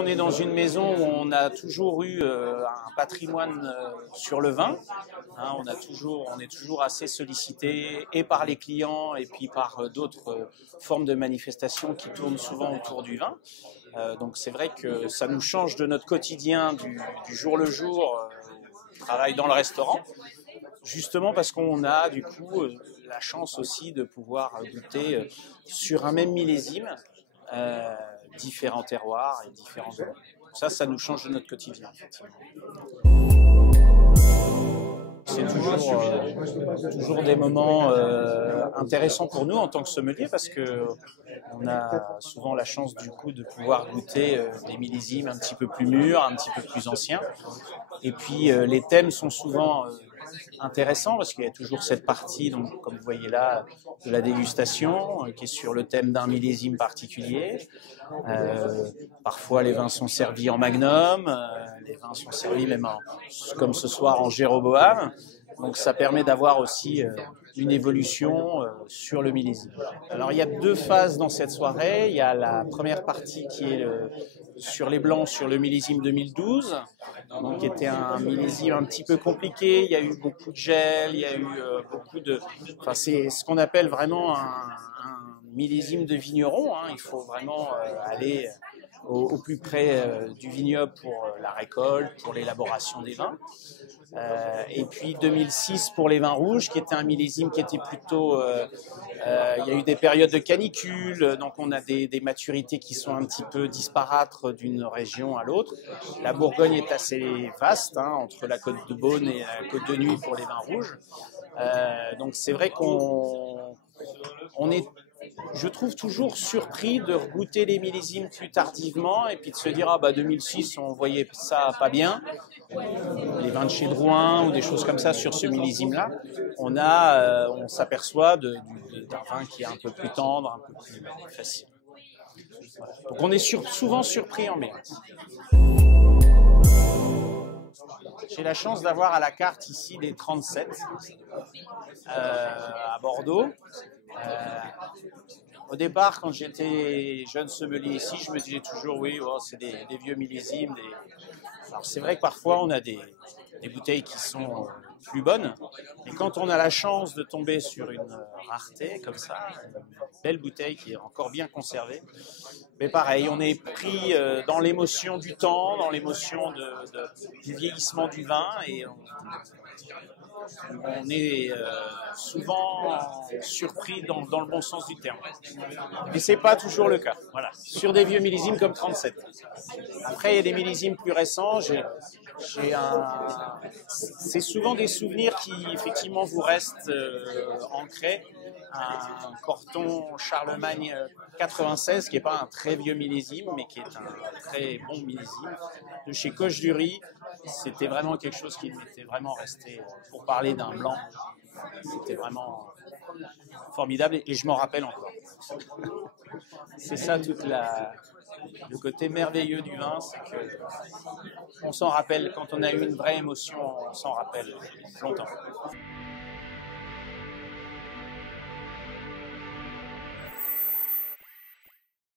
qu'on est dans une maison où on a toujours eu un patrimoine sur le vin. Hein, on est toujours assez sollicité et par les clients et puis par d'autres formes de manifestations qui tournent souvent autour du vin. Donc c'est vrai que ça nous change de notre quotidien du jour le jour, travail dans le restaurant, justement parce qu'on a du coup la chance aussi de pouvoir goûter sur un même millésime différents terroirs et différents vins. Ça nous change de notre quotidien, effectivement. C'est toujours des moments intéressants pour nous en tant que sommelier parce que on a souvent la chance du coup de pouvoir goûter des millésimes un petit peu plus mûrs, un petit peu plus anciens. Et puis les thèmes sont souvent intéressants parce qu'il y a toujours cette partie, donc, comme vous voyez là, de la dégustation qui est sur le thème d'un millésime particulier. Parfois les vins sont servis en magnum, les vins sont servis même comme ce soir en Jéroboam. Donc ça permet d'avoir aussi une évolution sur le millésime. Alors il y a deux phases dans cette soirée. Il y a la première partie qui est sur les blancs sur le millésime 2012, donc qui était un millésime un petit peu compliqué. Il y a eu beaucoup de gel, il y a eu beaucoup de... Enfin c'est ce qu'on appelle vraiment un millésime de vigneron. Hein. Il faut vraiment aller au plus près du vignoble pour la récolte, pour l'élaboration des vins. Et puis 2006 pour les vins rouges, qui était un millésime qui était plutôt... il y a eu des périodes de canicule, donc on a des maturités qui sont un petit peu disparates d'une région à l'autre. La Bourgogne est assez vaste, hein, entre la Côte de Beaune et la Côte de Nuit pour les vins rouges. Donc c'est vrai qu'on est... Je trouve toujours surpris de goûter les millésimes plus tardivement et puis de se dire ah bah 2006 on voyait ça pas bien, les vins de chez Drouin ou des choses comme ça sur ce millésime-là, on s'aperçoit d'un vin qui est un peu plus tendre, un peu plus facile. Voilà. Donc on est souvent surpris en mai. J'ai la chance d'avoir à la carte ici des 37 à Bordeaux. Au départ, quand j'étais jeune sommelier ici, je me disais toujours oui, oh, c'est des vieux millésimes. Alors c'est vrai que parfois on a des bouteilles qui sont plus bonnes, et quand on a la chance de tomber sur une rareté comme ça, une belle bouteille qui est encore bien conservée, mais pareil, on est pris dans l'émotion du temps, dans l'émotion du vieillissement du vin, et on est souvent surpris dans le bon sens du terme. Mais c'est pas toujours le cas. Voilà. Sur des vieux millésimes comme 37. Après, il y a des millésimes plus récents. C'est souvent des souvenirs qui effectivement vous restent ancrés. Un Corton Charlemagne 96, qui n'est pas un très vieux millésime, mais qui est un très bon millésime, de chez Coche-du-Riz. C'était vraiment quelque chose qui m'était vraiment resté, pour parler d'un blanc, c'était vraiment formidable et je m'en rappelle encore. C'est ça le côté merveilleux du vin, c'est qu'on s'en rappelle, quand on a eu une vraie émotion, on s'en rappelle longtemps.